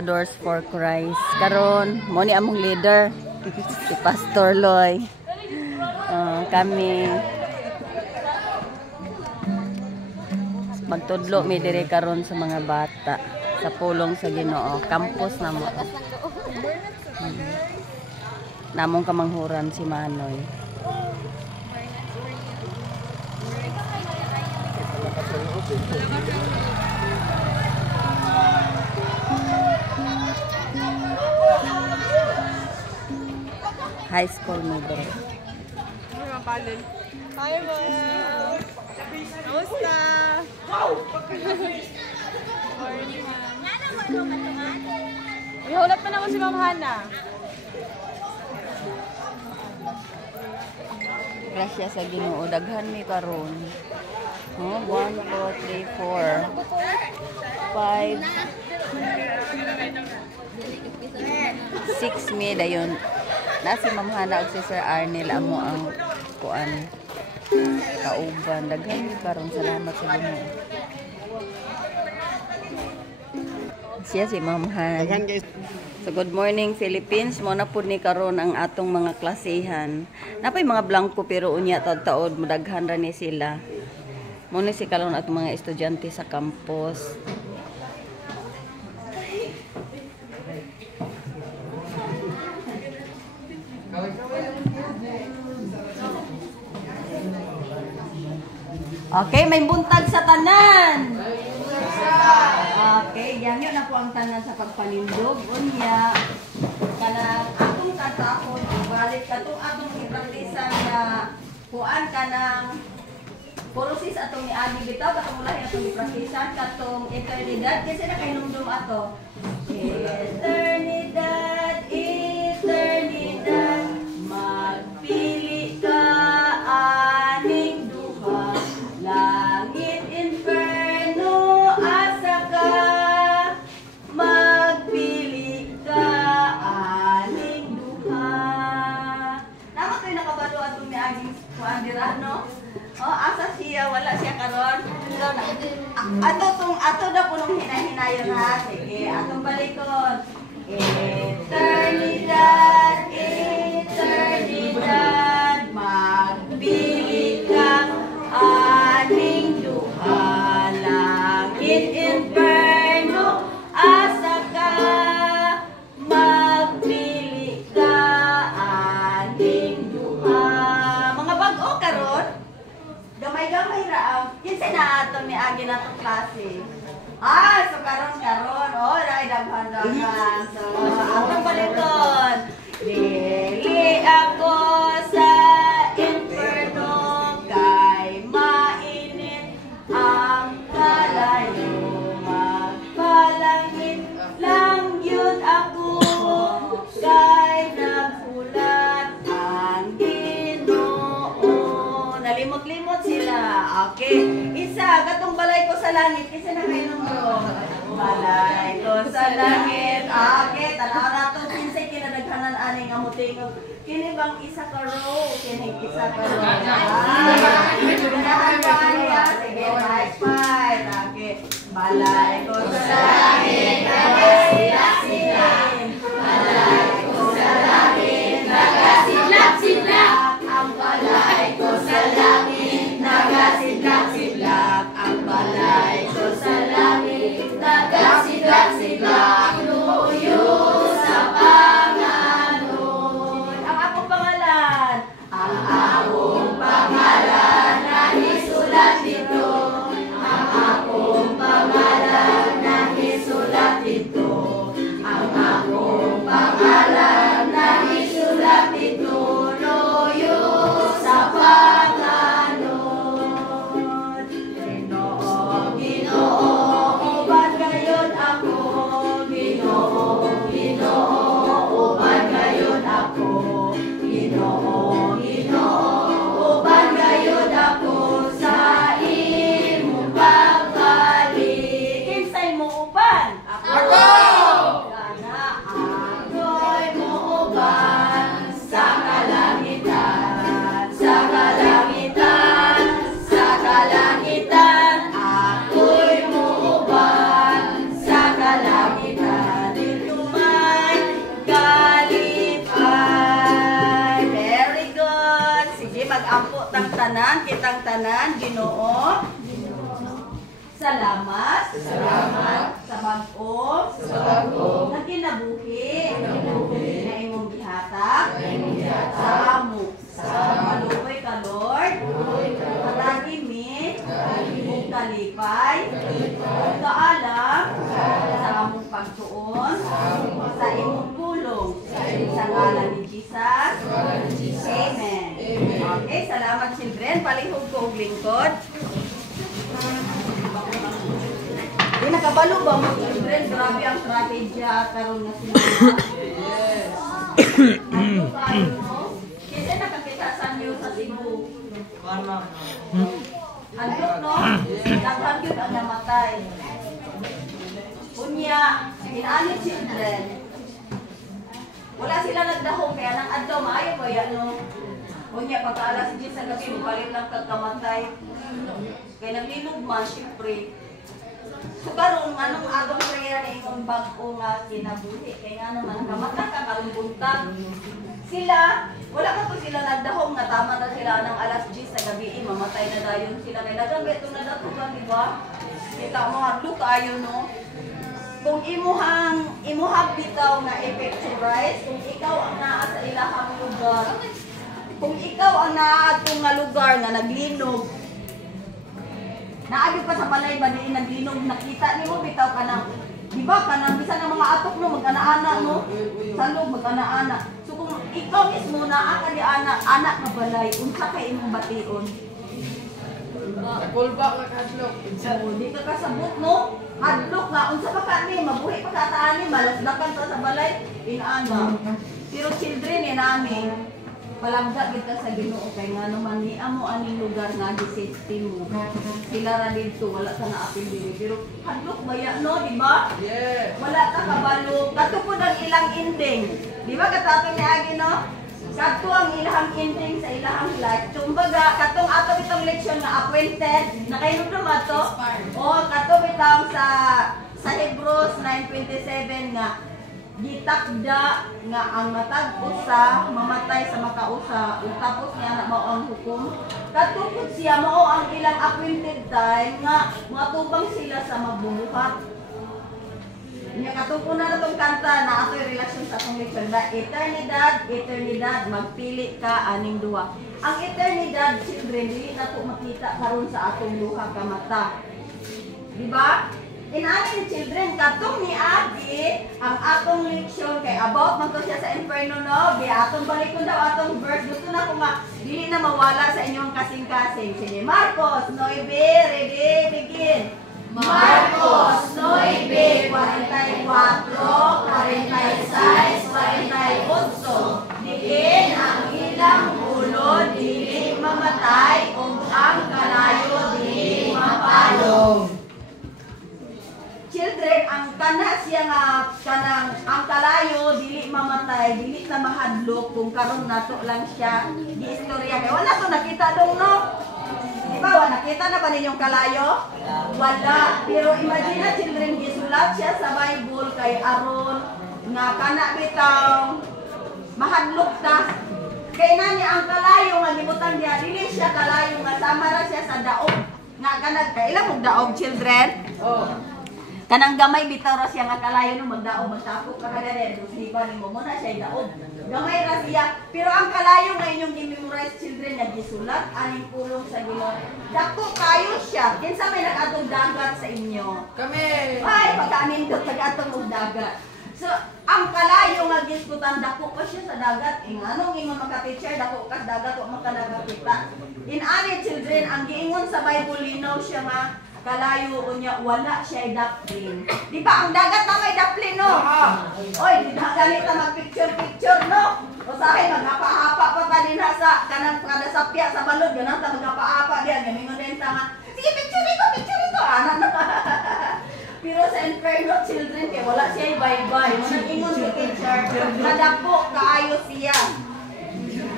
Doors for Christ. Karon mo ni among leader si Pastor Loy. Kami magtudlo mi dire karon sa mga bata sa pulong sa Ginoo. Campus na mo. Namong kamanghuran si Manoy. High school mo ba? Hi, ma'am. Kamusta? Morning, ma'am. Ihulap pa naman si Ma'am Hana. Grasya sa Ginoo, daghan mi karon. 1, 2, 3, 4, 5, 6 mi dayon. Na si Ma'am Hana ug si Sir Arnel amo ang kuan kauban. Daghan mi karon, salamat sa Ginoo. Siya si Ma'am Hana. So good morning Philippines. Mo na pud ni karon ang atong mga klasihan. Napay mga blanco pero unya taud-taud mudaghan ra ni sila. Mo ni si karon atong mga estudyante sa campus. Okay, may buntag sa tanan. Okay, yangyo na po ang tanan sa pagpalindog. Unya, kanang atong tatakot, balik katong atong ipraktisan na kuan kanang porosis atong ni Adi bitaw, katong mulahi atong ipraktisan, katong eternidad, kasi na kay numdum ato. Eternidad, eternidad, magpili ka aning duha, langit, inferno, asa ka, magpili ka aning duha. Naman kayo nakabalo atong ni Aging Kuandira, no? Asa siya, wala siya karon. Ato na po nung hinahinayon ha. Sige, atong balikon. Eternidad, eternidad, magpili ka aning duha, langit, inferno, asa ka, magpili ka aning duha. Mga bag-o karon, gamay-gamay ra. Kinsa na ato ni agi na to klase. So karon. Ray daghan. So atong baliton. Dili ako sa inferno kay mainit ang kalayo. Magpalangit lang yun ako kay nagulat ang Ginoo. Nalimot-limot sila. Okay. Isa, katong balay ko sa langit. Kasi na kayo nung balay ko sa langit. Okay, tanaw na ito. Kinsay kinadaghanan aning amutingog. Kini bang isa ka row? Kini isa ka row. Sige, high five. Okay. Balay ko sa langit. Nagasilak-silak. Balay ko sa langit. Nagasilak-silak. Ang balay ko sa langit. Nagasilak-silak. Ang balay ko sa langit. Nagasilak-silak. Luyo sa Panginoon. Ang akong pangalan. Ang akong pangalan na isulat dito. Ang akong pangalan na isulat tanan, Ginoo. Salamat. Sa bag-o. Nga kinabuhi. Na imong gihatag. Sa amo. Maluoy ka, Lord. Matagi mi. Ug kalipay. Ug kaalam. Sa among pagtuon. Sa imong tulong. Sa ngalan ni Jesus. Amen. Okay, salamat children. Palihog ko og lingkod. Di nakabalo ba mo children? Grabe ang tragedya karon nga sila. Yes. Ano tayo, no? Kasi nakakita sa news sa Cebu. Ano, no? Daghan yun ang namatay. Unya, inaani children. Wala sila nagdahong kaya nang adlaw maayo ba yan, no? Unya, pagka alas 10 sa gabi, mapalit lang kagkamatay. Kaya naglinog man, syempre. So karon anong atong prayer na imong bag-o nga kinabuhi kay nga naman kamata ka karong buntag sila wala ka to sila nagdahom nga tama na sila ng alas 10 sa gabi mamatay na dayon sila kay dagan beto na datugan di ba kita mo hadlo kaayo no kung imuhang bitaw nga effectualize kung ikaw ang naa sa ilahang lugar kung ikaw ang naa atong nga lugar nga naglinog naagi pa sa balay ba diin naglinog nakita nimo bitaw ka nang di ba kanang bisan ang mga atok no mag-ana-ana no salog mag-ana-ana so kung ikaw mismo naa ka di anak nga balay unsa kay imong bation Nakulba ka hadlok. di ka kasabot no hadlok nga unsa pa kani mabuhi pa ka taani malasdakan ta sa balay inana pero children ni nami palangga kita sa Ginoo kay nga naman ni amo aning lugar nga gi-system mo. Sila ra dito wala ta na apil diri pero hadlok baya no di ba? Yes. Wala ta kabalo. Kato pud ang ilang ending. Di ba katato ni agi no? Kato ang ilang ending sa ilang life. Kumbaga katong ato bitong leksyon nga appointed nakainom na to. O kato bitang sa Hebrews 9:27 nga gitakda nga ang matag usa mamatay sa makausa ug tapos niya na mao ang hukom katupod siya mao ang ilang appointed time nga matubang sila sa mabuhat niya katupod na natong kanta na ato'y relasyon sa atong leksyon na eternidad magpili ka aning duha ang eternidad children dili na to makita karon sa atong duha ka mata di ba? Inaani children, katong ni Adi, ang atong leksyon kay about man to siya sa inferno no, di atong balikon daw atong verse, gusto na ko nga dili na mawala sa inyong kasing-kasing. Sige, Marcos 9, ready, begin. Marcos 9, 44, 46, 48. Diin ang ilang ulo, dili mamatay, ug ang kalayo dili mapalong. Children, ang kana siya nga kanang ang kalayo dili mamatay, dili na mahadlok kung karon nato lang siya giistorya kay wala to nakita dong no. Di ba wala nakita na ba ninyong kalayo? Wala. Pero imagine na children gisulat siya sa Bible kay aron nga kana bitaw mahadlok ta. Kay nani ang kalayo nga gibutan niya dili siya kalayo nga sama ra siya sa daog. Nga kanang kailan mong daog children? Oh. Kanang gamay bitaw ra siya nga kalayo no magdaog magtapok ka kadere sipa nimo mo na siya daog gamay ra siya pero ang kalayo nga inyong gi-memorize children nga gisulat aning pulong sa Ginoo dako kayo siya kinsa may nag-atong dagat sa inyo Kami. ay pagka-anindot pag-atong og dagat so ang kalayo nga giskutan dako pa siya sa dagat anong ingon maka-teacher dako ka sa dagat wa makadagakita in-ani children ang giingon sa Bible linaw siya nga kalayo unya wala siya daplin. Di ba ang dagat na may daplin no? Oy, di na ganit ta mag-picture no? Usahay maghapa-hapa pa ta din sa kanang kada sapya sa balod ganan ta maghapa-hapa diyan gamingon din ta nga. Sige picture ito. Ana na. Pero sa inferno children kay wala siya bye-bye. Manang ingon si teacher, kadako kaayo siya.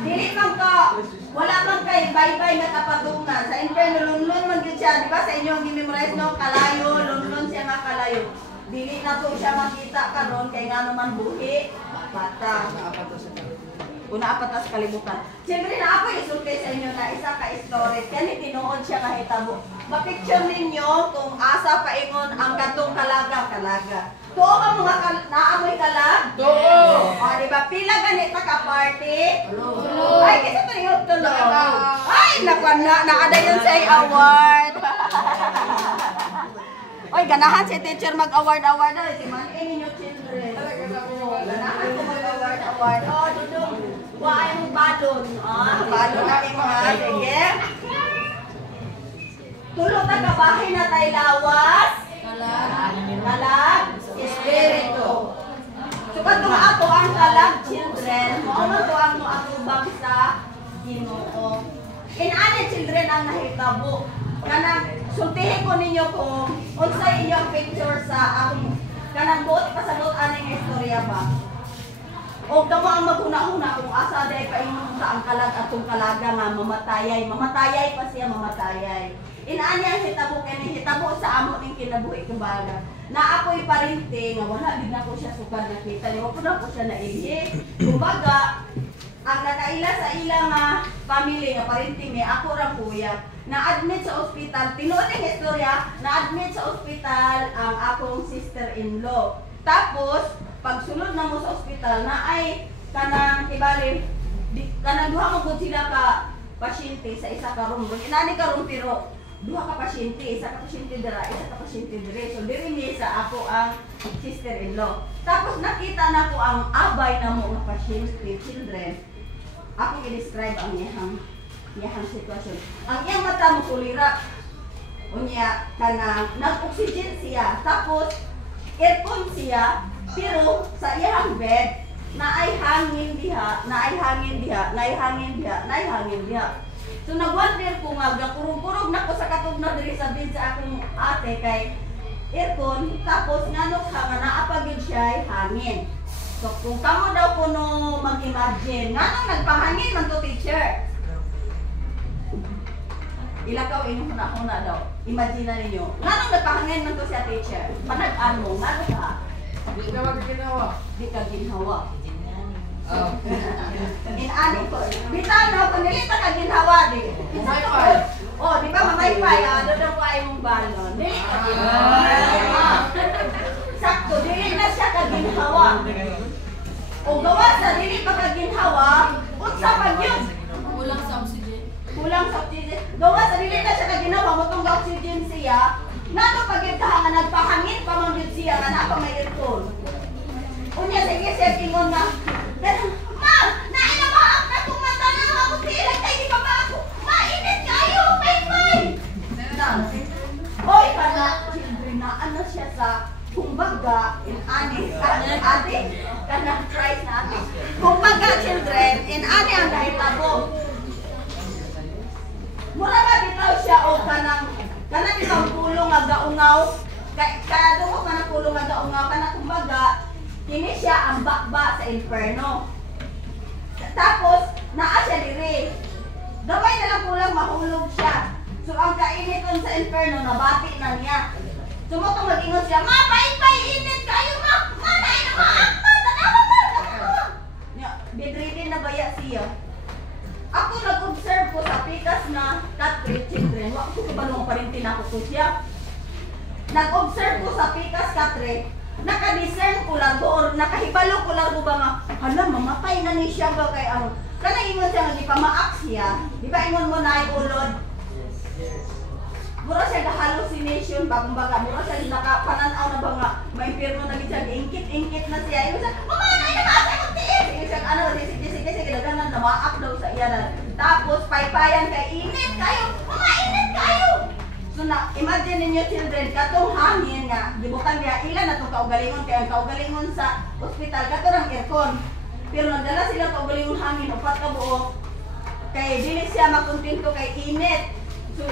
Dili man ka wala man kay bye-bye nga kapatungan. Sa inferno lunlon man gyud siya, di ba? Sa inyong gi-memorize no, kalayo, lunlon siya nga kalayo. Dili na to siya makita karon kay nga naman buhi, bata. Kung naapatas kalibutan. Siyempre na ako isulti sa inyo na isa ka story. Kaya tinuod siya kahitabo. Mapicture ninyo kung asa paingon ang katong kalaga. Tuo ka mga naamoy kalag? Tuo! O, diba? Pila ganita ka party? Ay, kasi ito yung tulog. Ay, naadayon sa award. Oy, ganahan si teacher mag-award na. Si man, ninyo children. Ganahan ko mag-award. Oh, dudong. Huwag mong balon. Balon natin mga. Sige. Tulog na kabahay na tayo lawas. Kalag. Espiritu. So, katong ato ang kalag, children, mauna to ang atubang sa Ginoo. In-ani, children, ang nahitabo. Kanang, sultihin ko ninyo kung unsay inyong picture sa akong kanang buot pasabot aning istorya ba. O kamo ang maghuna-huna kung asa day paingon sa ang kalag atong kalaga nga mamatayay pa siya mamatayay. In-ani ang hitabo kini hitabo sa amo ning kinabuhi kumbaga. Naapoy parinti nga wala gid na ko siya sukad nakita ni ko na ko siya naibye. Kumbaga ang nakaila sa ilang family nga parinti mi ako ra kuya na-admit sa ospital. Tinuod ang istorya, na-admit sa ospital ang akong sister-in-law. Tapos, pagsunod na mo sa ospital, na ay kanang ibali, kanang duha mo sila ka pasyente sa isa ka room. Inani ka room pero duha ka pasyente, isa ka pasyente dira, isa ka pasyente dire. So, diri ni sa ako ang sister-in-law. Tapos, nakita na ko ang abay na mo nga pasyente, children. Ako i-describe ang iyang sitwasyon. Ang iyang mata mo kulira. Unya kanang nag-oxygen siya. Tapos aircon siya, pero sa iyang bed na ay hangin diha. So nag-wonder ko nga gakurog-kurog na ko sa katugna diri sa bed sa akong ate kay aircon. Tapos ngano ka nga naapagid siya hangin. So kung kamo daw kuno mag-imagine, ngano nagpahangin man to teacher? Ilakaw inyong huna-huna daw. Imagine ninyo. Nga nang nagpahangin man to siya teacher. Manag-an mo, nga ka? Di ka magkinawa. Di ka ginhawa. In-ani ko. Bitano, kung nilita ka ginhawa, di. Oh, di ba mamaypay, ano daw ko ay mong balon. Dili ka ginhawa. Sakto, dili na siya ka ginhawa. O gawa sa dili pa ka ginhawa, unsa pa yun? Kulang sa oxygen. Kulang sa oxygen. Gawa sa dili na siya kaginawa mo tong oxygen siya. Nano pag yung nga nagpahangin pa man yun siya nga na pa may aircon. Unya sige siya tingon na. Ma, naina maak na kung mata na ako sila kay di pa ba ako. Mainit kayo, bye. Oy, kana children na ano siya sa kumbaga in ani ate kana Christ na ate. Kumbaga children in ani ang nahitabo. Mura ba bitaw siya o kanang bitaw pulong nga gaungaw kaya doon ka na pulong nga gaungaw kana kumbaga kini siya ang bakba sa inferno. Tapos naa siya diri gaway na lang kulang mahulog siya. So ang kainit kon sa inferno nabati na niya. Sumutong mag-ingon siya, ma, init kayo ma nain na tanawa bedridden na baya siya. Ako nag-observe ko sa pikas na cat-rate children. Wala ko ba nung parintin ako ko siya. Nag-observe ko sa pikas cat-rate. Naka-discern ko lang or nakahibalo ko lang ba nga, hala, mamatay na ni siya ba kay ano. Kana ingon siya nga, di pa ma-ax siya. Di ba ingon mo na ay ulod? Mura siya na-hallucination ba, kumbaga. Mura siya nakapananaw na ba nga, may pirno na siya, ingkit na siya. Ingon siya, mama, nainamasa ko tiis! Ingon siya, ano, sige, laganan na maak daw sa iya na. Tapos, paypayan kay init kayo. Mama, init kayo! So, imagine ninyo children, katong hangin nga, gibukan niya, ilan na itong kaugalingon, kaya ang kaugalingon sa ospital, kato ng aircon. Pero nagdala sila kaugalingon hangin, upat ka buo. Kaya dili siya makontento kay init. So,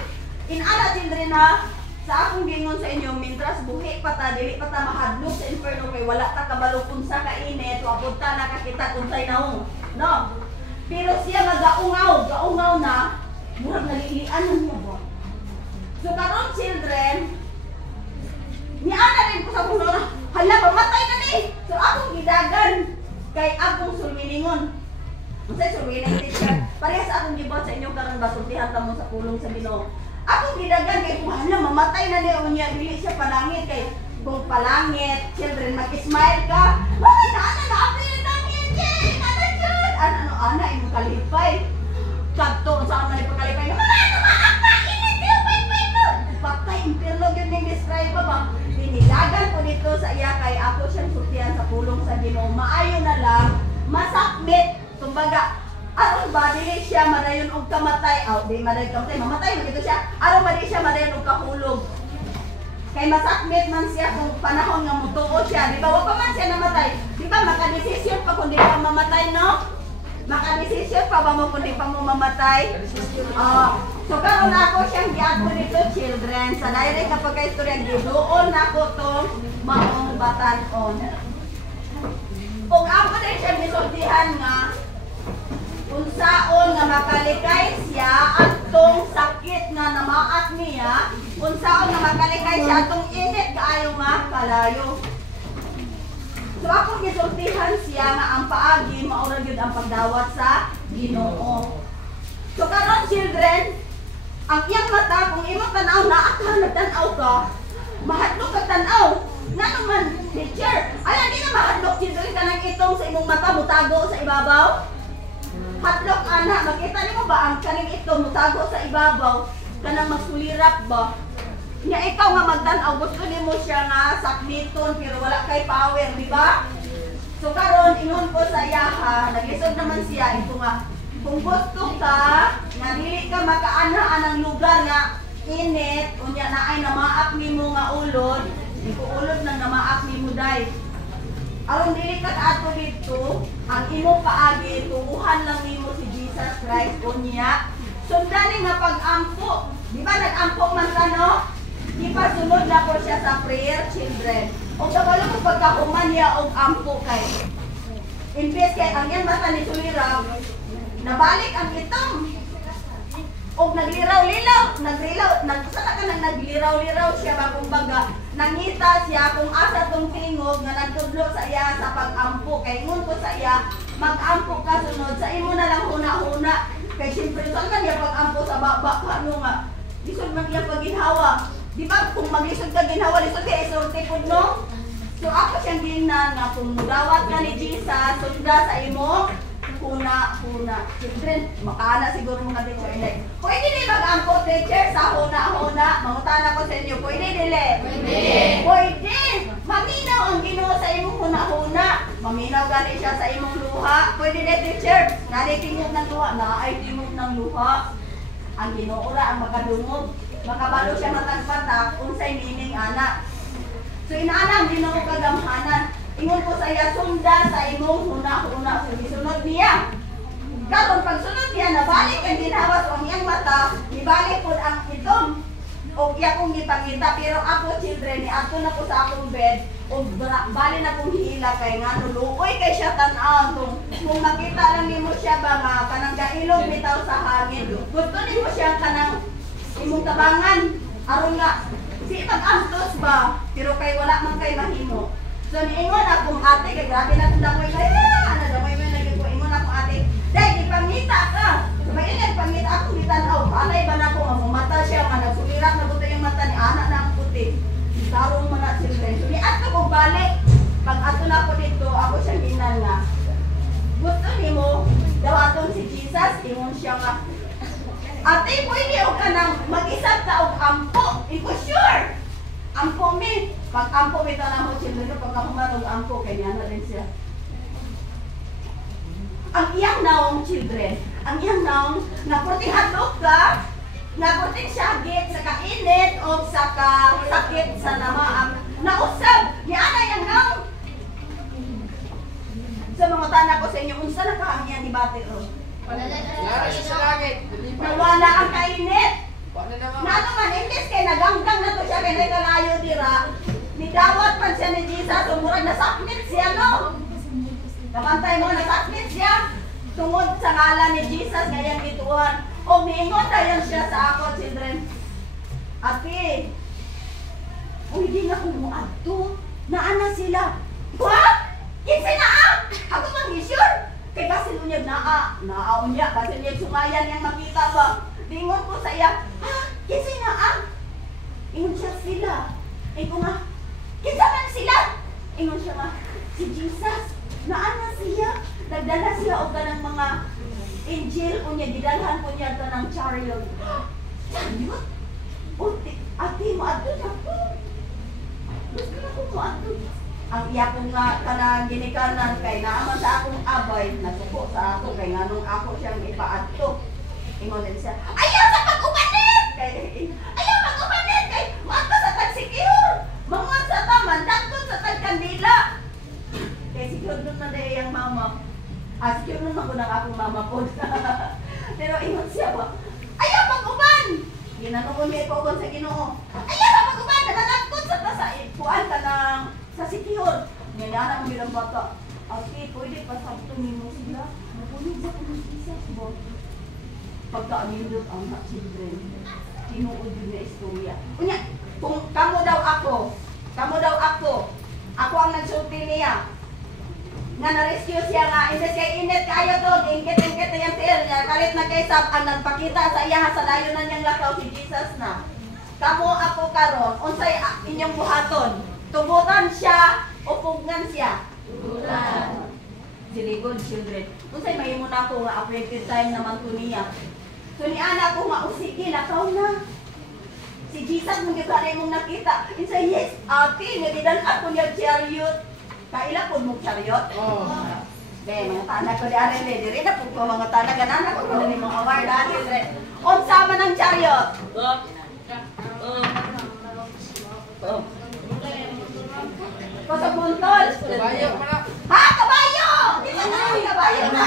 in-ala children ha, sa akong gingon sa inyo, mintras buhi pa ta, dili pa ta mahadlok sa inferno kay wala ta kabalo kung sa kainit, wapod ta nakakita kung sa'y naong. No? Pero siya gaungaw na, murag nalilianan niya ba? So karon children, niana rin ko sa puno na, hala, mamatay na ni! So akong gidagan kay akong sulminingon. Unsay survey teacher? Parehas akong gibot sa inyo karon basultihan ta mo sa pulong sa Ginoo. Akong gidagan kay kung ano mamatay na niya unya dili siya palangit kay kung palangit, children mag-smile ka. Ay, na apil namin, ano ana imong kalipay. Kadto sa man ipagkalipay. Patay impirlo gyud ning describe ba? Dinilagan ko dito sa iya kay ako siyang sultihan sa pulong sa Ginoo. Maayo na lang masakmit. Kumbaga, aron ba dili siya madayon og kamatay? Aw, di madayon kamatay, mamatay man gito siya. Aron ba di siya madayon og kahulog? Kay masakmit man siya kung panahon nga mutuo siya. Di ba wa pa man siya namatay? Di ba makadesisyon pa kung di pa mamatay, no? Makadesisyon pa ba mo kung di pa mo mamatay? So karon ako siyang giadto dito, children. Sa direct kapag ka istorya giduol nako tong maong batan-on. Kung ako din siya gisultihan nga unsaon nga makalikay siya atong sakit nga namaat niya, unsaon nga makalikay siya atong init kaayo nga kalayo. So akong gisultihan siya nga ang paagi maura gyud ang pagdawat sa Ginoo. So karon children, ang iyang mata kung imong tan-aw naa ka nagtan-aw ka, mahadlok ka tan-aw. Ngano man teacher, ala di na mahadlok children kanang itong sa imong mata mutago sa ibabaw. Hadlok ana, makita nimo ba ang kaning ito mutago sa ibabaw kanang magsulirap ba? Nya ikaw nga magtan-aw gusto nimo siya nga sakmiton pero wala kay power, di ba? So karon ingon ko sa iyaha, naglisod naman siya ito nga. Kung gusto ka nga dili ka makaana anang lugar nga init unya na ay namaak nimo nga ulod, ikuulod nang namaak nimo day. Aron dili ka ato dito, ang imo paagi tuuhan lang nimo si Jesus Christ unya. Sundani nga pag-ampo. Di ba nag-ampo man ka, no? Ipasunod na ko siya sa prayer, children. O kabalo ko pagkahuman niya og ampo kay. Imbes kay ang yan mata ni Suliraw, nabalik ang itom. Og nagliraw-lilaw, sana ka nang nagliraw-liraw siya ba kumbaga. Nangita siya kung asa tong tingog nga nagtudlo sa iya sa pag-ampo. Kay ngun ko sa iya, mag-ampo ka sunod, sa imo na lang huna-huna. Kay siyempre saan ka niya pag-ampo sa baba ka, ano nga. Lisod man niya pag-ginhawa. Di ba kung maglisod ka ginhawa, lisod ka isorte po, no? So ako siyang ginan nga kung mudawat ka ni Jesus, sunda sa imo, huna-huna. Children, makaala siguro mga teacher. Pwede din mag-ampo teacher sa huna-huna. Mangutana ko sa inyo, pwede dili? Pwede. Pwede. Maminaw ang Ginoo sa imong huna-huna. Maminaw gani siya sa imong luha. Pwede din teacher. Nari tingog ng luha. Naay tingog ng luha. Ang Ginoo ra ang makadungog. Makabalo siya matagpatak. Unsay meaning ana. So inaanang Ginoo kagamhanan. Ingon ko sa iya, sunda sa imong huna-huna. So isunod niya. Karon pagsunod niya, nabalik ang ginhawa sa iyang mata, ibalik po ang itom. O iya kong gipangita, pero ako children, ato na ko sa akong bed, o bali na kong hila kay nga nuluoy kay siya tan-aw. Kung makita lang nimo siya ba nga, kanang gailog bitaw sa hangin. Gusto nimo siya kanang imong tabangan. Aron nga, si pag-antos ba, pero kay wala man kay mahimo. So niingon akong ate, kay grabe na itong damoy kay, damoy mo na ko, ingon akong ate, dahil ipangita ka. Sabay yun, ipangita ako, ditanaw, panay ba na ako, ang mata siya, nga nagsulirak na buto yung mata ni anak na ang puti. Tarong mo na sila. So ni ato kong balik, pag ato na ako dito, ako siyang ginan nga. Gusto ni mo, daw atong si Jesus, ingon siya nga, ate, pwede o ka nang mag-isap ka o ampo, iko sure. Ampo mi, pag ampo mi na mo children, pag kahuman og ampo kay niya na rin siya. Ang iyang naong children, ang iyang naong naporting hadlok ka, naporting syagit sa kainit o sa sakit sa namaang nausab. Ni ana yang naong. Sa mga tanak ko sa inyo, unsa na kaangyan ni Bate Ron? Lari siya sa langit. Nawala ang kainit. Nato man, imbes kay naganggang na to siya kay nagkalayo dira. Nidawat man siya ni Jesus, umurag nasakmit siya, no? Kapantay mo, nasakmit siya. Tungod sa ngalan ni Jesus, ngayang gituan. O miingon tayo siya sa ako, children. Ate, o hindi na kumuadto. Naana sila. What? Kinsa na ang? Ako mang sure. Kay basin unya naa unya kasi niya sumayan yang makita ba. Dingon ko sa iya, kinsa naa? Ingon siya sila. Ingon nga, kinsa man sila? Ingon siya nga, si Jesus. Naan na siya. Nagdala siya og kanang mga angel unya gidalhan ko niya kanang chariot. Chariot? Ati mo adto na ko. Gusto na ko mo adto. Ang iya ko nga kanang ginikanan kay naaman sa akong abay, nasuko sa ako kay nganong ako siyang ipaadto. Ingon din siya, ayaw sa pag-umanit! Ayaw pag-umanit! Kay mato sa tagsikihor! Mangon sa taman, dagkon sa tagkandila! Kay sikihor nun na dahil yung mama. Sikihor nun ako ng akong mama po. Pero ingon siya ba, ayaw pag-uman! Ginanoon niya ipauban sa Ginoo. Ayaw sa pag-uman! Nakadagkon sa kuan ka ng sa sikihor. Ngayon ang bilang bata. Okay, pwede pa sabtunin mo sila. Napunin sa kumisisas mo. Pagka-amindot ang children, tinuod yun na istorya. Unya, kung kamo daw ako ang nagsulti niya, nga na-rescue siya nga, imbes kay init kayo to, ingkit-ingkit na yung tail niya, kalit na kay Sab, ang nagpakita sa iya, sa dayo na niyang lakaw si Jesus na. Kamo ako karon, unsay inyong buhaton? Tubutan siya, o pugngan siya? Tubutan. Siligod, children. Unsay mahimo na ako nga appointed time naman to niya. So ni anak ko nga, sige, lakaw na. Si Jesus mong gagawin mong nakita. And say, yes, ate, nagidan ako niya chariot. Kaila po mong chariot? Oo. Mga tanak ko di arin, di rin na po mga tanak. Ganan ako ko ni mga award natin. Unsa man ang chariot? Pasok buntol. Kabayo pa na. Ha? Kabayo! Di ba na kabayo na?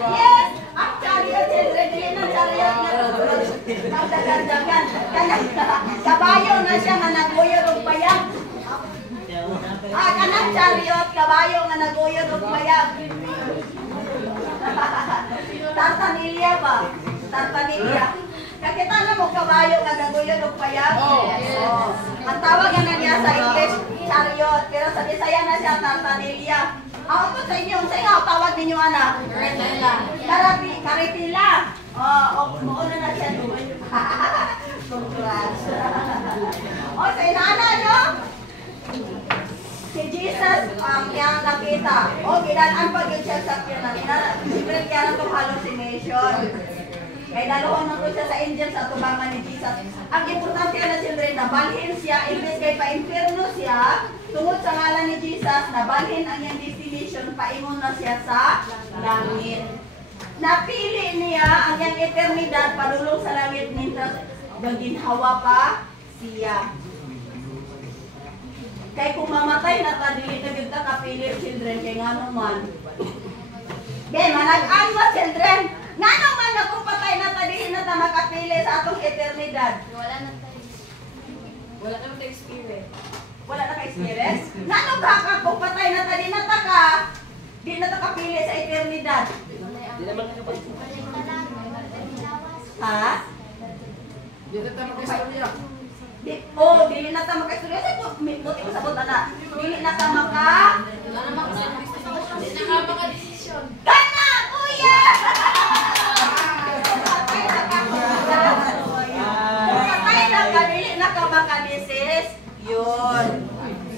Yes! Ang chariot, children, ang chariot na nagdagan-dagan. Kabayo na siya nga naguyod og bayag. Kanang chariot, kabayo nga naguyod og bayag. Tartanilya ba? Tartanilya. Kakita na mo kabayo nga naguyod og bayag? Oo. Ang tawag na niya sa English, chariot. Pero sa Bisaya na siya, tartanilya. Ako to sa inyo, sa inyo, tawag ninyo anak? Karitila. Karitila. Mauna na siya doon. Congrats. Sa inana nyo? Si Jesus ang iyang nakita. Ginaan pa yun siya sa pinag. Siyempre kaya na itong hallucination. Kaya dalawan mo siya sa angel sa tubangan ni Jesus. Ang importante na children, nabalhin siya, imbes kay pa-inferno siya, tungod sa ngalan ni Jesus, nabalhin ang iyang destination, paingon na siya sa langit. Napili niya ang iyang eternidad, padulong sa langit, mintas gaginhawa pa siya. Kaya kung mamatay na ta, dili na kita kapili children, kay nga naman. Kaya manag-an mo children, nga naman na kung patay na ta, dili na ta makapili sa atong eternidad. Wala na tayo. Wala na tayo experience. Wala na ka-experience? Nga nung kaka, kung patay na ta, di na ta ka, di na ta kapili sa eternidad. Di naman kapag. Ha? Di na tayo mag-istorya. Dili na ta maka-istorya. Sa buti ko sabot na. Dili na ta maka... Hindi na maka-desisyon. Kana! Kuya! Patay na ka, dili na ka maka-desis. Yun.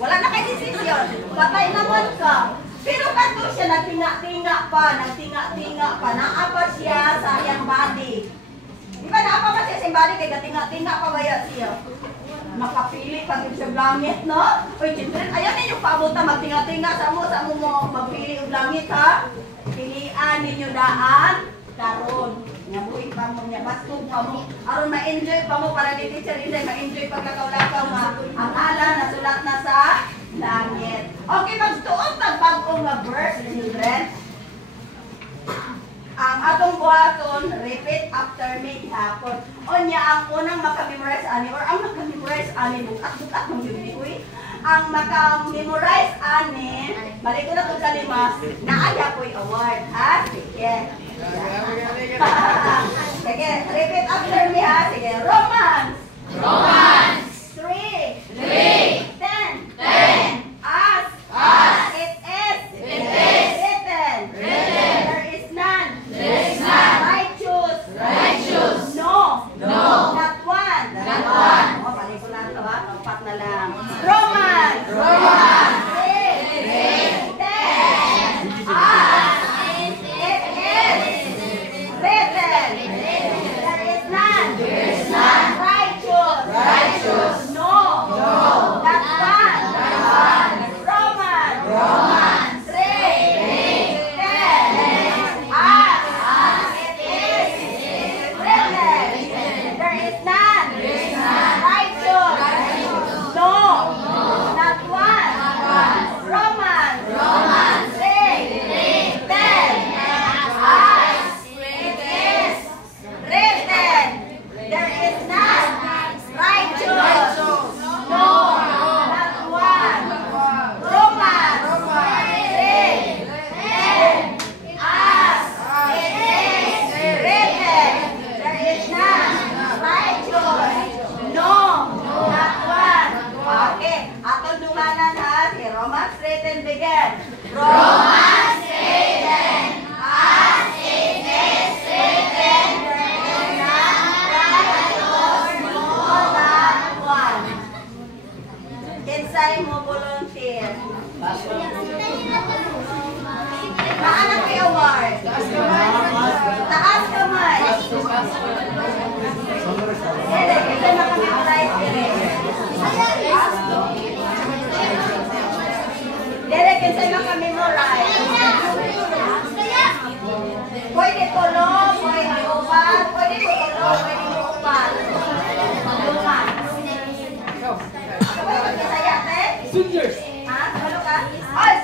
Wala na kay desisyon. Patay naman ka. Pero kanto siya, nagtinga-tinga pa. Naapa siya sa iyang body. Di ba naapa pa siya sa iyang body, kaya gatinga-tinga pa ba siya? Makapili pag sa langit, no? Uy, children, ayaw ninyo pabuta, magtinga-tinga sa mo mo magpili og langit, ha? Pilian ninyo daan, karon. Ngabuhi pa mo niya, bastog pa mo. Aron ma-enjoy pa mo, para ni teacher, hindi ma-enjoy pagkakaulakaw nga. Ang ala, nasulat na sa langit. Okay, magtuon tagbagong nga verse, children. Ang atong buhaton, repeat after me hapon. O niya, ang unang makamemorize ani, or ang makamemorize ani, bukat-bukat mong yun, ang makamemorize ani, balik ko na ito sa limas, naaya ko'y award, ha? Sige. Sige, repeat after me, ha? Sige, Romans 3:10 As it is Romans. Righteous. No. Not one. Romans. It is written. There is none. Righteous. No. Not one. Romans. Written. There is none. Righteous. No. Not one. Romans. As it is written. There is none. Righteous. No. Not one. Okay. Atong dunganan ha. Si Romans written begin. Romans written. As it is written. There is none. Righteous. No. Not one. Kinsay mo volunteer? Paano kay award? Taas kamay. Dere, kinsay makamemorize dere? Dere, kinsay makamemorize? Pwede tulo, pwede upat, pwede mo tulo, pwede mo upat. Luman. Pwede magkisaya, te? Seniors. Ha? Kabalo ka? Ay!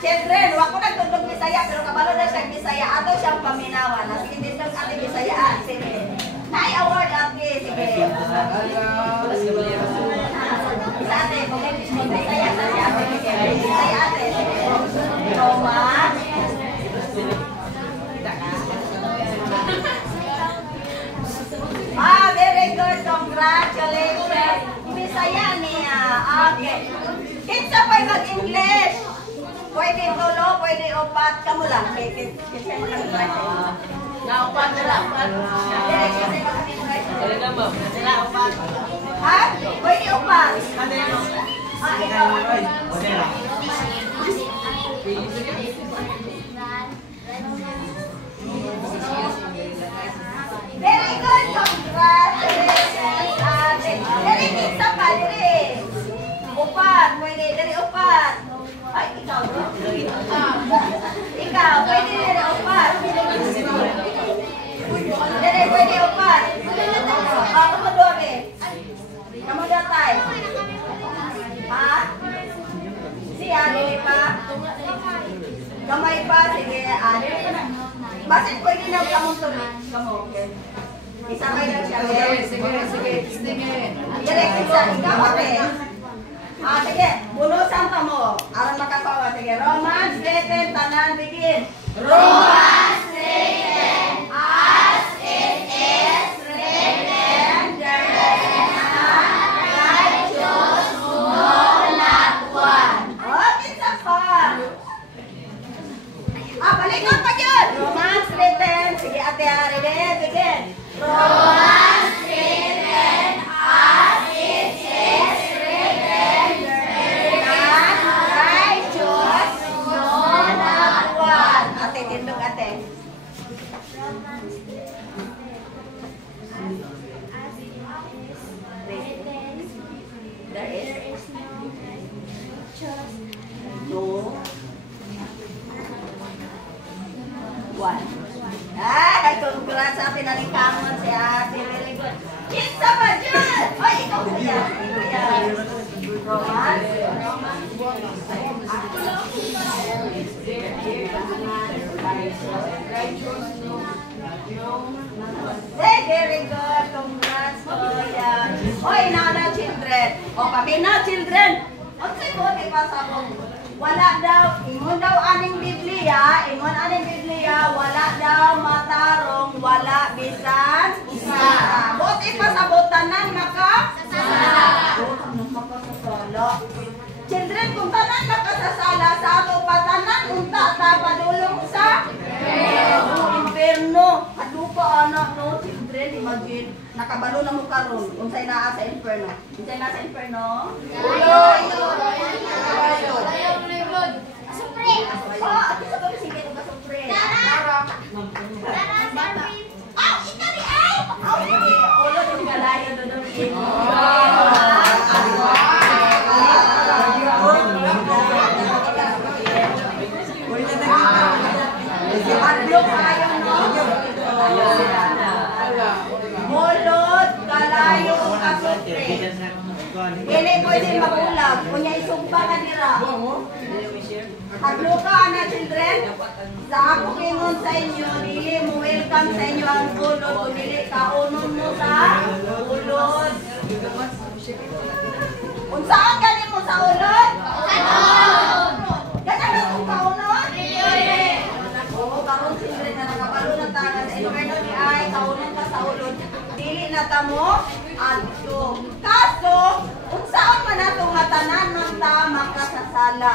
Children, wag ko nagtundog Bisaya, pero kabalo na siyang Bisaya. Ato siyang paminawan. Sige, dito ang ating Bisayaan. Sige. Nai-award ate. Sige. Isa ate, kung may Bisaya sa siya. Sige. Bisaya ate. Sige. Roma. Very good. Congratulations. Bisaya niya. Okay. Kinsa pa'y mag-English? Pwede tulo, pwede upat. Kamu lang. Kinsa mo lang mag-English? Naupat na lang. Talaga mo? Sila upat. Ha? Pwede upat. Ikaw. Very good. Congratulations, ate. Dari kinsa pa, dari. Upat. Pwede, dari upat. Ay, ikaw, bro. Ikaw, pwede dari upat. Dari, pwede upat. Kamu doon eh. Kamu datay. Ha? Siya, dili pa. Kamay pa, sige. Basit pwede na kamu tuloy. Kamu, okay. Isabay lang siya. Sige. Direct isa. Ikaw, okay. Sige. Bulusan ka mo. Aron makapawa. Sige. Romans written, tanan, begin. Romans written, as it is written, there is none righteous, no, not one. Okay, sa pa. Balikot pa yun. Romans written. Sige, ate, begin. Romans written, as it is written, there is none righteous, no, not one. Ate, tindog ate. There is no one. Ay, congrats sa pinalikamon si ate. Very good. Kinsa pa dyan? Ay, ikaw kuya. Roman? Hey, very good. Congrats, kuya. Oy, na children. O, kami na, children. O, sige, di pa sa wala daw, ingon daw aning Biblia, wala daw matarong, wala bisan isa. Buti pa sa botanan makasasala. Children, kung tanan makasasala sa ato patanan, unta ta padulong sa inferno. Adupa anak no, children, imagine, nakabalo na mo karon unsay naa sa inferno. Unsay naa sa inferno? Ulo. pwede magulag. Kunya isugba ka nila. Hadlo ka, ana children. Sa ako kingon sa inyo, dili mo welcome sa inyo ang ulod. Kung dili ka unon mo sa ulod. Unsaan ganin mo sa ulod? Ganun na kung kaunon? Oo, karon children na nakabalo ng tangan sa inferno ni ay, kaunon ka sa ulod. Dili na tamo adto. Kaso, unsaon man ato nga tanan ng tama ka sa sala.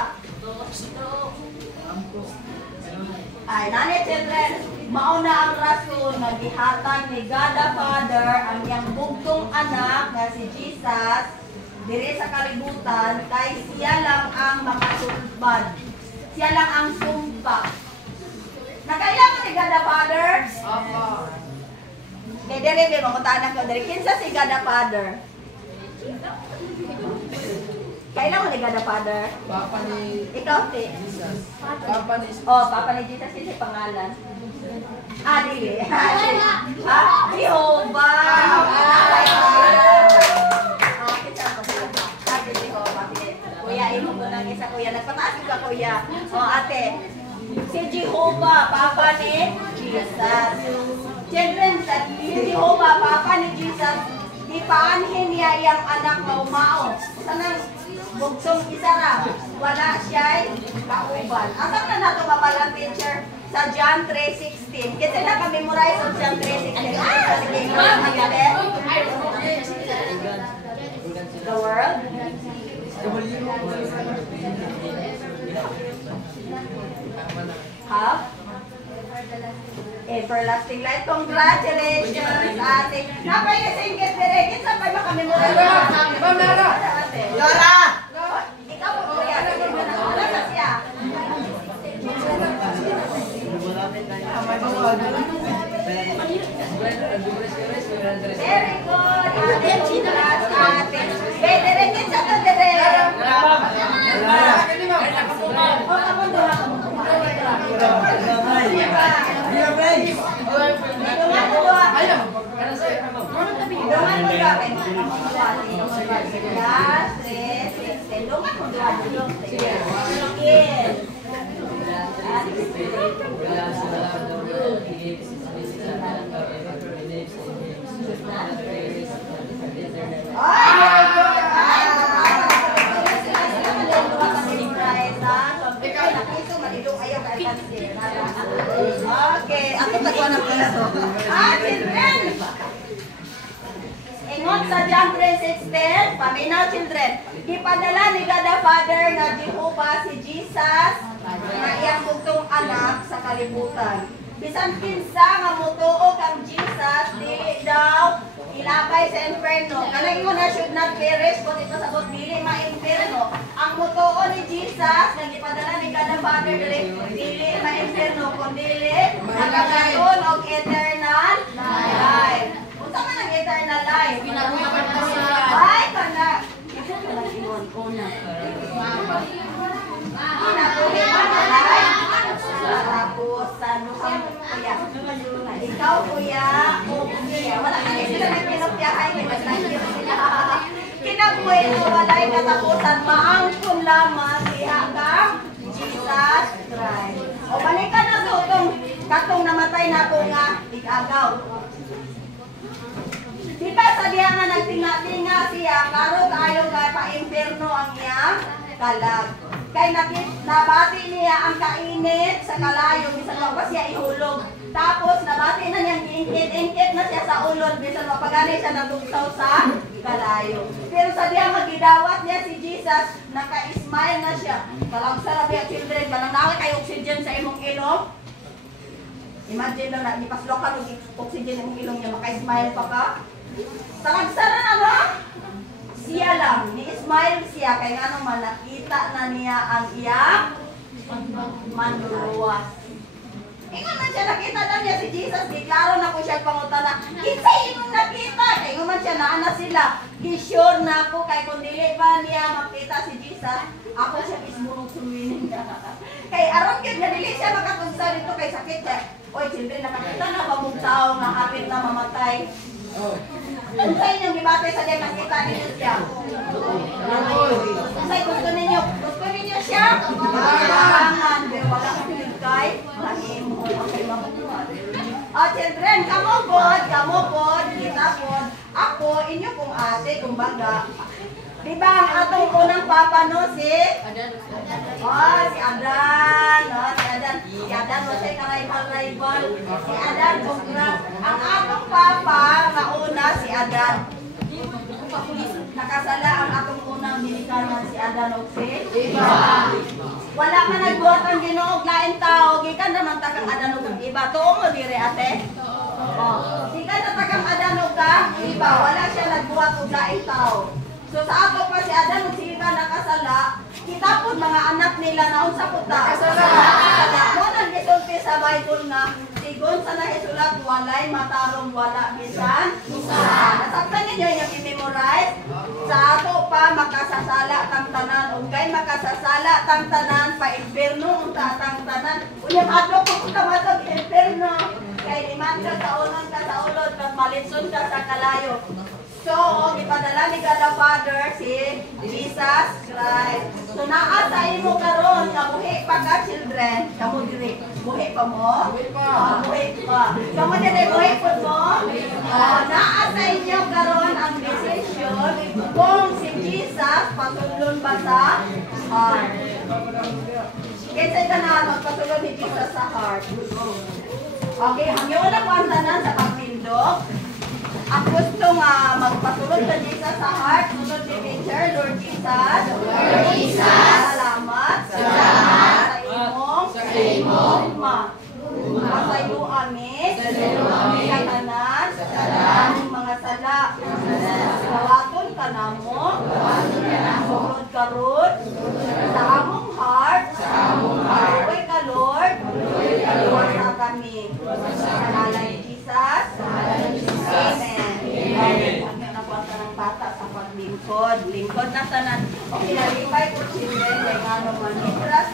Ay, nani children, mauna ang rason nga gihatag ni God the Father ang iyang bugtong anak nga si Jesus diri sa kalibutan kay siya lang ang makasumpad. Siya lang ang sumpa. Nakailangan ni God the Father? Opo. Kay dere be mangutanan ko dere kinsa si God the Father? Kailangan ni God the Father? Papa ni Ikaw ti. Jesus. Papa ni Oh, Papa ni Jesus kasi pangalan. Ah, dili. Ah, Jehovah. Kuya, imo ko lang isa kuya. Nagpataas ka kuya. Oh, ate. Si Jehovah, Papa ni Jesus. Children, si Jehovah, Papa ni Jesus, ipaanhin niya iyang anak na umao. Sanang bugtong isa ra. Wala siya'y kauban. Asang na nato mapalang picture sa John 3:16. Kasi naka-memorize sa John 3:16. The world? Have? Everlasting life. Congratulations, ate. Napay na sa ingkit dire. Kinsa pa makamemorize? Ma'am Nara. Dora! Ikaw po kuya. Wala na siya. Very good. Ate, congrats, ate. Pwede rin kinsa to dire. O, kapon doha ka mo. Okay, ako tagwa na pala to. Children! Ingon sa John 3:16, paminaw children, ipadala ni God the Father na Jehovah si Jesus na iyang bugtong anak sa kalibutan. Bisan kinsa nga motuo kang Jesus, dili daw ilabay sa inferno. Kanang ingon na should not perish, kung ito sabot dili ma-inferno. Ang motuo ni Jesus, nga ipadala ni God the Father, dili ma-inferno, kundi dili magkakaroon og eternal life. Unsa man ang eternal life? Ay, kana. Tapos, ano ka kuya? Ikaw kuya, o kuya, wala ka sila nagkinopyahay, kinabuelo, walay katapusan, maangkon lamang siya kang Jesus Christ. O balikan na to, katong namatay na ko nga, igagaw. Di ba sa diya nga nagtinga-tinga siya, karo tayo nga pa-imperno ang iyang kalag. Kay nabati niya ang kainit sa kalayo, bisan pa siya ihulog. Tapos nabati na niyang ingkit-ingkit na siya sa ulod, bisan mapagani siya natugsaw sa kalayo. Pero sa diya magidawat niya si Jesus, naka-smile na siya. Kalagsa na children, mananawin kayo oxygen sa imong ilong. Imagine lang na, ipaslokan ng oxygen imong ilong niya, maka-smile pa ka. Talagsara na ba? Siya lang, ni-smile siya, kaya nga naman nakita na niya ang iyang manluluwas. Ingon man siya, nakita na niya si Jesus, di klaro na ko siya pangutana, kinsa imong nakita? Kaya ingon man siya, naana sila, di-sure na ako, kaya kung dili ba niya makita si Jesus, ako siya ismurong suminin. Kaya aron yun, na dili siya makatugsa dito kay sakit siya. Oy, children, nakakita na ba mong tao na hapit na mamatay? Unsay inyong gibate sa day makita ninyo siya? Unsay gusto ninyo siya? Kailangan, pero wala ka pinigkay. Mahimo, okay mabuhat. Children, kamo pod, kita pod. Ako, inyo kong ate, kumbaga. Diba ang atong unang papa no si Adan. Si Adan. Si Adan wasay ka-rival. Si Adan kumpra. Ang atong papa na una si Adan. Nakasala ang atong unang ginikanan si Adan og si Eva. Wala man nagbuhat ang Ginoo og lain tao, gikan naman takang Adan og Eva. Tuo mo dire ate. Gikan na takang Adan og Eva, wala siya nagbuhat og lain tao. So sa ato pa si Adan ug si Eva nakasala, kita pud mga anak nila naon sa puta. Nakasala. Mo nang gisulti sa Bible nga sigon sa nahisulat walay matarong wala bisan isa. Nasabtan ninyo yung i-memorize. Sa ato pa makasasala tang tanan ug kay makasasala tang tanan pa impierno unta tang tanan. Unya adto ko matog impierno kay liman ka taonon ka sa ulod kag malitson ka sa kalayo. So, ipadala ni God the Father si Jesus Christ. So, naa sa imo karon nga buhi pa ka children, kamo diri. Buhi pa mo? Buhi pa. Kamo diri buhi po mo? Naa sa inyo karon ang decision kung si Jesus patulon ba sa heart. Kinsa tanan magpatulon ni Jesus sa heart? Okay, hangyo na ko ang tanan sa pagtindog. Ang gusto nga magpatulog sa Jesus sa heart, sunod ni teacher, Lord Jesus. Lord Jesus. Salamat. Salamat. Sa imong. Masayo amin. Sa tanan. Aming mga sala. Sawaton ka na mo. Sunod karon. Sa among heart. Uy ka Lord. Sa kami. Sa ngalan ni Jesus. Amen. Ang nakuha ng bata sa paglingkod. Lingkod na tanan. O kinalipay po children kay nga naman itras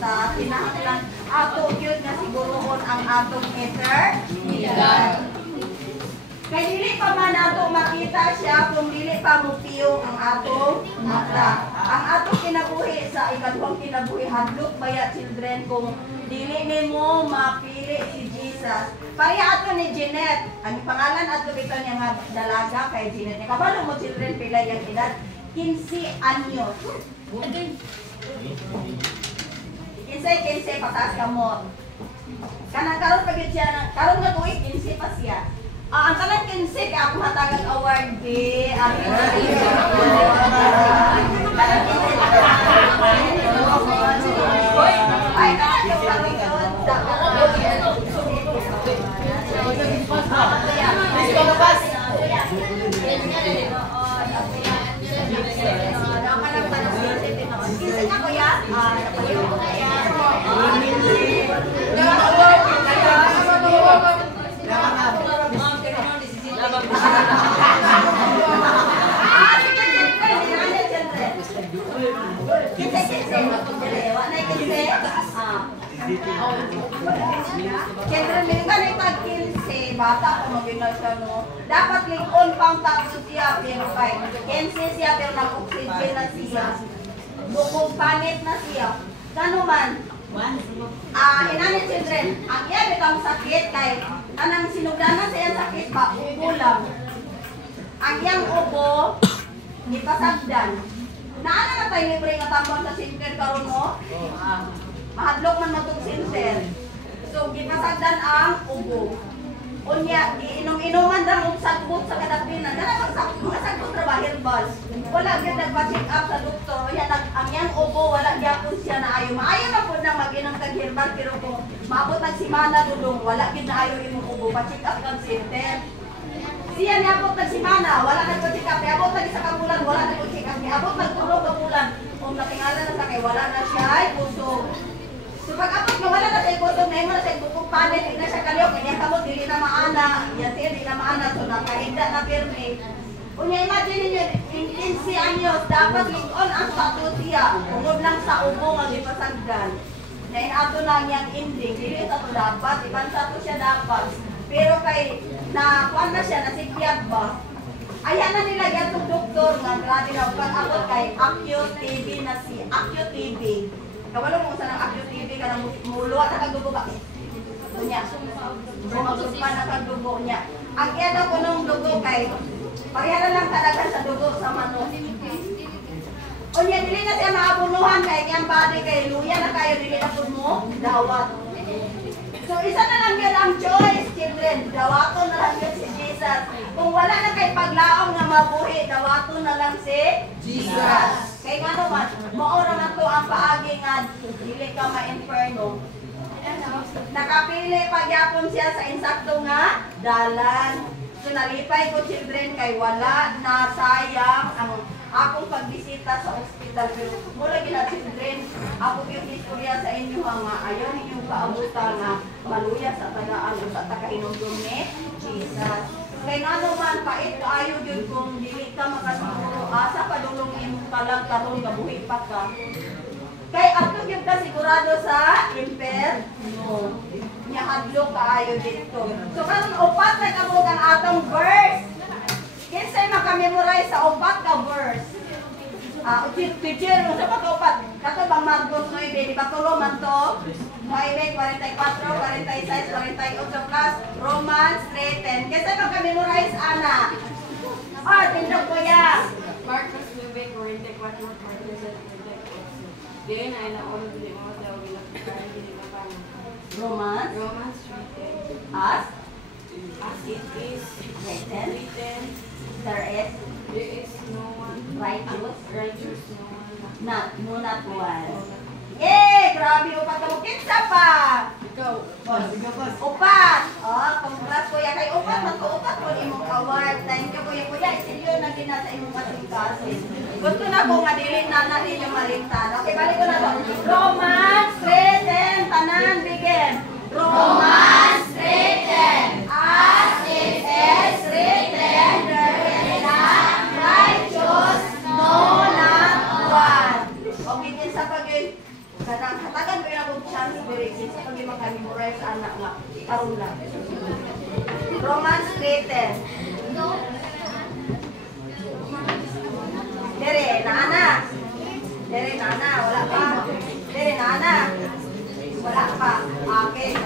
sa tinahanglan. Ato yun nga sigurohon ang atong eternidad. Kay dili pa man ato makita siya kung dili pa mupiyo ang atong mata. Ang atong kinabuhi sa ikaduhang kinabuhi hadlok baya children kung dili nimo mapili si Jesus. Pareha ato ni Jeanette. Ang pangalan ato bitaw niya nga dalaga kay Jeanette. Kabalo mo children pila yung edad? 15 anyos. 15 pataas ka mo. Kanang karon pagid siya karon nga tuig 15 pa siya. Ang tanan 15 kay ako matagang award di. Ay, Siyempre, may ganitag 15, bata ko mag-inal siya, no? Dapat lingon pang tapos siya, pero kay 15 siya, pero nag-oxygen na siya. Bukog panit na siya. Gano man? Inanit children, ang iya bitang sakit kay anang sinugdanan sa iyang sakit pa, ubo lang. Ang iyang ubo, ipasagdan. Naana na tayo libre nga tambang sa center karon mo? Mahadlok man matong center. So, gipasagdan ang ubo. Unya, iinom-inuman lang og sagbot sa kadapinan. Dala mga sagbot ra ba herbal. Wala gyud nagpa-check up sa doktor. Unya ang yang ubo wala gyapon siya na ayo. Maayo na pud nang mag-inom kag herbal pero kung maabot nag semana dulong wala gyud na ayo imong ubo pa-check up kag center. Siya niabot nag semana, wala nagpa-check up. Niabot nag isa ka bulan, wala nagpa-check up. Niabot nag 3 ka bulan. Kung natingala na sa kay wala na siya ay puso. So pag-abot nga wala na sa ikotong na na sa ikotong panel, hindi na siya kaliyok, kanya kamo, dili na maana, yan siya, dili na maana, so nakahinda na pirmi. Unya, imagine ninyo, in 15 anyos, dapat lingon ang tattoo siya, tungod lang sa ubo nga gipasagdan. Ngayon ato na niyang ending, dili ito dapat, ibang tattoo siya dapat. Pero kay, na, kuan na siya, nasikyat ba? Ayan na nila yan itong doktor nga grabe na pag-abot kay Acute TB na si Acute TB. Kawalo mo sa ng Acute TB ka na muluwa na kagdugo ba? Kunya. Bumagsupa na kagdugo niya. Ang yan ako nung dugo kay pareha lang talaga sa dugo sa manok. O niya, dili na siya maabunuhan kay kayang body kay luya na kayo dili na po mo, dawat. So isa na lang yun ang choice, children. Dawaton na lang yun si Jesus. Kung wala na kay paglaong na mabuhi, dawaton na lang si Jesus. Kaya nga naman, maura na to ang paagi nga, dili ka ma-inferno. Nakapili pagyapon siya sa insakto nga dalan. So nalipay ko children kay wala na sayang ang akong pagbisita sa ospital. Pero mula gina children, ako yung istorya sa inyo nga ayaw ninyong kaabutan nga maluya sa tagaan o sa takahinugdom ni Jesus. Kay nga naman pait kaayo yun kung dili ka makasiguro asa padulong imong kalang karon nga buhi pa ka. Kay ato yung ka sigurado sa imperno. Nya hadlok kaayo dito. So karon upat na kabog ang atong verse. Kinsay makamemorize sa upat ka verse. Teacher, sa pagkaupat, kato bang Marcos 9, di ba tulo man to? 9, 44, 46, 48 plus Romans 3:10. Kinsay makamemorize ana? Tindog ko ya. Marcos 9, 44, 47. Diyan ay naulog din mo sa ulang ginagawa. Romans 3:10. as It is written, written, there is no one righteous, no one. not one. Yay! Grabe, upat ka mo. Kinsa pa? Ikaw. Upat! Congrats kuya. Kay upat, upat ko imong award. Thank you kuya. Kuya, isilyo na gina sa imong kasing-kasing. Gusto na ko nga dili na ninyo malimtan. Okay, balik ko na to. Romans 3:10. Tanan, begin. Romans 3:10. As it is written, there is not righteous, no, not one. Okay, din sa pagin. Kadang hatagan ko yung akong chance direction sa pagin makamemorize sa anak nga. Karoon lang. Romans 3:10. Dere, naana. Dere, naana. Wala pa. Dere, naana. Wala pa. Okay.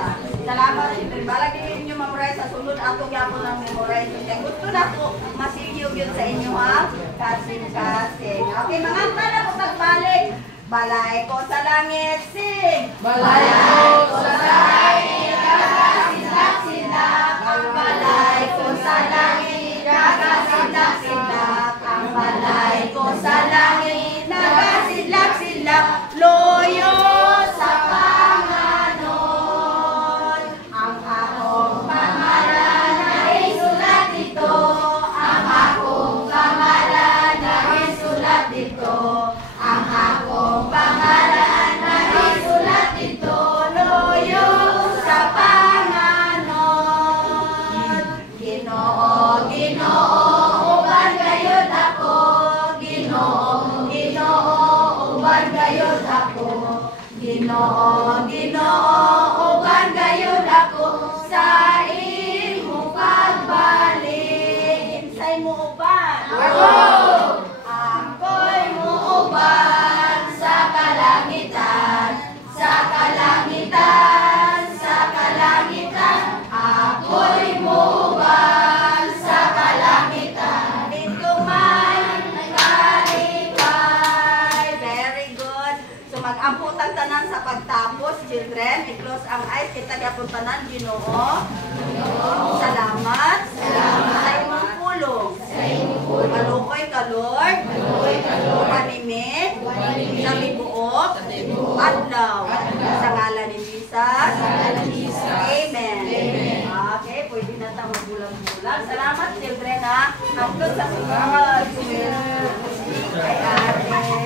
Salamat. Balag din ninyo memorize sa sunod. Ato gyapon ang memorize. Kaya gusto na ko masilyo yun sa inyo ha. Kasing-kasing. Okay, mga tala ko pagbalik. Balay ko sa langit, sing! Balay ko sa langit, kakasindak-sindak. Ang balay ko sa langit, kakasindak-sindak. Ang balay ko sa langit, nagasidlak-sidlak. Loyo sa Panginoon. Ang akong pangalan ay sulat dito. Ang akong pangalan ay sulat dito. Ang akong pangalan na isulat dito, loyo sa Panginoon. Ginoo, Ginoo, uban gayud ako. Ginoo, Ginoo, uban gayud ako. Ginoo, Ginoo, uban gayud ako. Sa imong pagbalik, insay mo uban? Ako'y muuban sa kalangitan, sa kalangitan, sa kalangitan. Ako'y muuban sa kalangitan. Dito man nagkalipay. Very good. So mag-amputan tanan sa pagtapos, children. I-close ang eyes. Kita gyapon tanan, Ginoo. Salamat. Salamat. Sa imong pulong. Malukoy ka, Lord. Panimit. Sa libuok. Adlaw. Sa ngalan ni Jesus. Amen. Okay, pwede na tayo magbulang-bulang. Salamat, children, ha. Hanggang sa sunod. Kay ate.